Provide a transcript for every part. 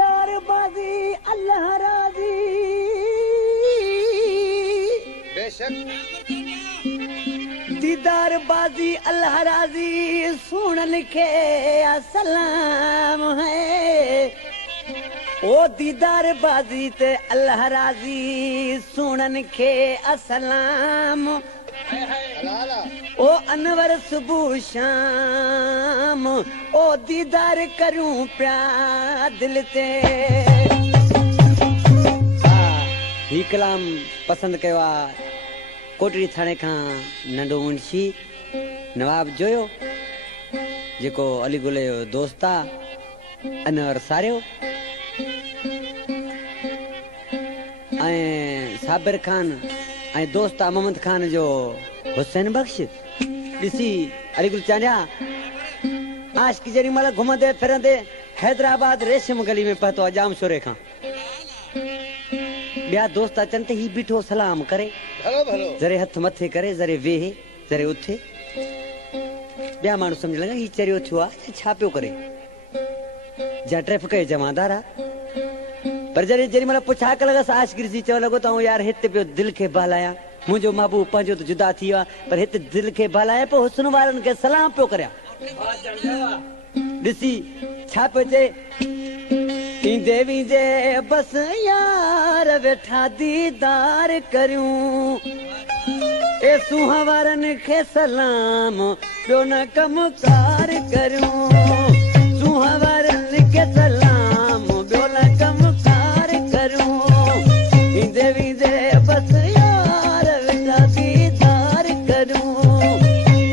दीदार बाजी अल्लाह राजी बेशक दीदार बाजी अल्लाह राजी सुनन के सलाम है ओ दीदार बाजी ते अल्लाह राजी सुनन के असलाम ओ अनवर सुबह शाम ओ दीदार करूं प्या दिल ते ही कलाम पसंद कयो आहे कोटड़ी थाणे खां नंढो मुंशी नवाब जोयो जेको अली गुले जो दोस्त आहे अनवर सारियो ऐं साबिर खान ऐं दोस्त आहे मोहम्मद खान जो हुसैन बख्श ॾिसी अली गुल चांडिया आशिकी जेॾी महिल घुमंदे फिरंदे हैदराबाद रेशम गली में पहुतो आहे जाम शोरे खां ॿिया दोस्त अचनि त ही बीठो सलाम करे भलो भलो ज़रे हथ मथे करे ज़रे वेहे ज़रे उथे ॿिया माण्हू सम्झ लॻा ही चरियो थियो आहे छा पियो करे जा ट्रैफिक जो जमादार आहे पर जॾहिं जेॾी महिल पुछा कल आशिकी ॾिसी चवणु लॻो त यार हिते पियो दिलि खे बहलायां मुंहिंजो महबूब पंहिंजो त जुदा थी वियो आहे पर हिते दिलि खे बहलाए पियो हुस्न वारनि खे सलाम पियो करियां ॾिसी छा पियो चए ईंदे वींदे बस यार वेठा दीदार करियूं ए सुहावरनि खे सलाम ॿियो न कमकार करियूं सुहावरनि खे सलाम ॿियो न कमकार करियूं ईंदे वींदे बस यार वेठा दीदार करियूं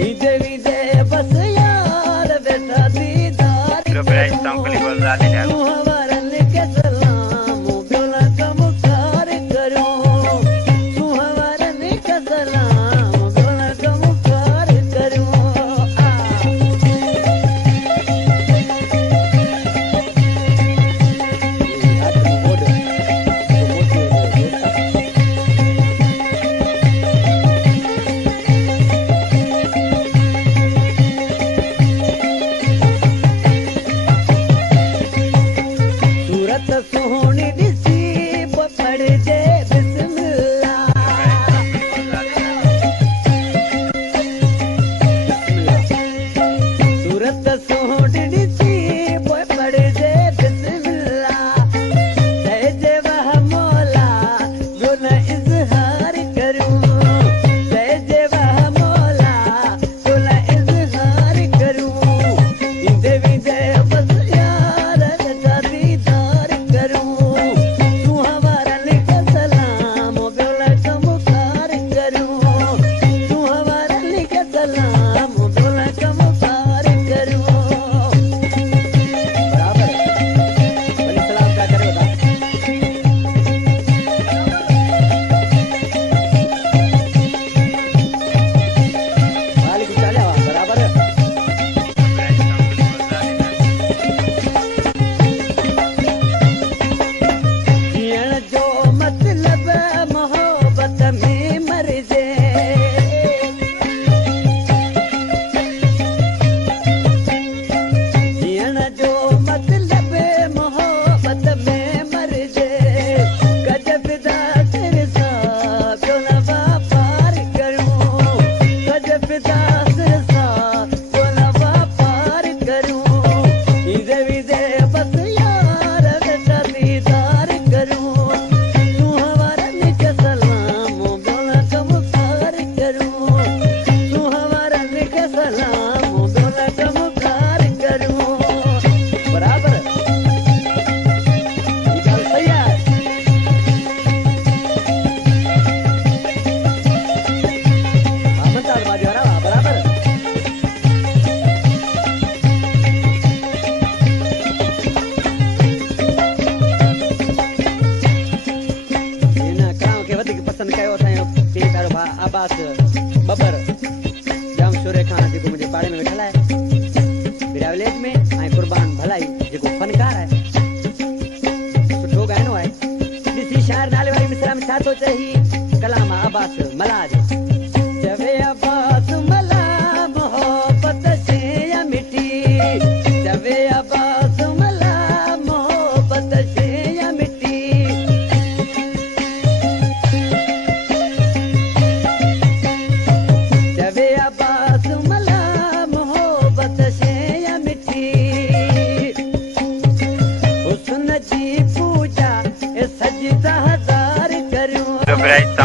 ईंदे वींदे बस यार वेठा दीदार करियूं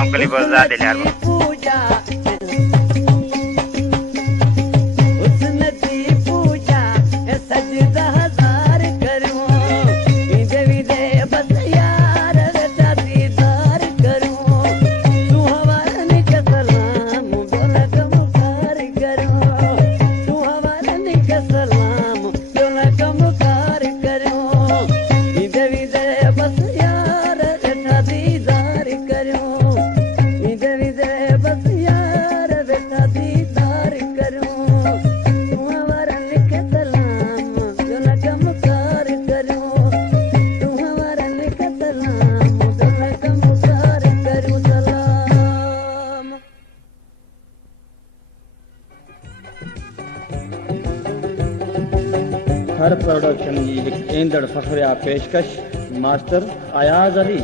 गांव कली बाजार दे यार पूजा हुस्न दी पूजा सजदा हजार करूं देवी दे बस यार बेटा दीदार करूं तू हवारन के सलाम बोला कमकार करूं तू हवारन के सलाम बोला कमकार करूं देवी दे बस यार बेटा दीदार करूं देवी दे बस यार बेटा दीदार करूं तू हवारन के सलाम बोला कमकार करूं तू हवारन के सलाम बोला कमकार करूं सलाम हर प्रोडक्शन जी हिकु ईंदड़ फ़ख़्रिया पेशकश मास्टर अयाज़ अली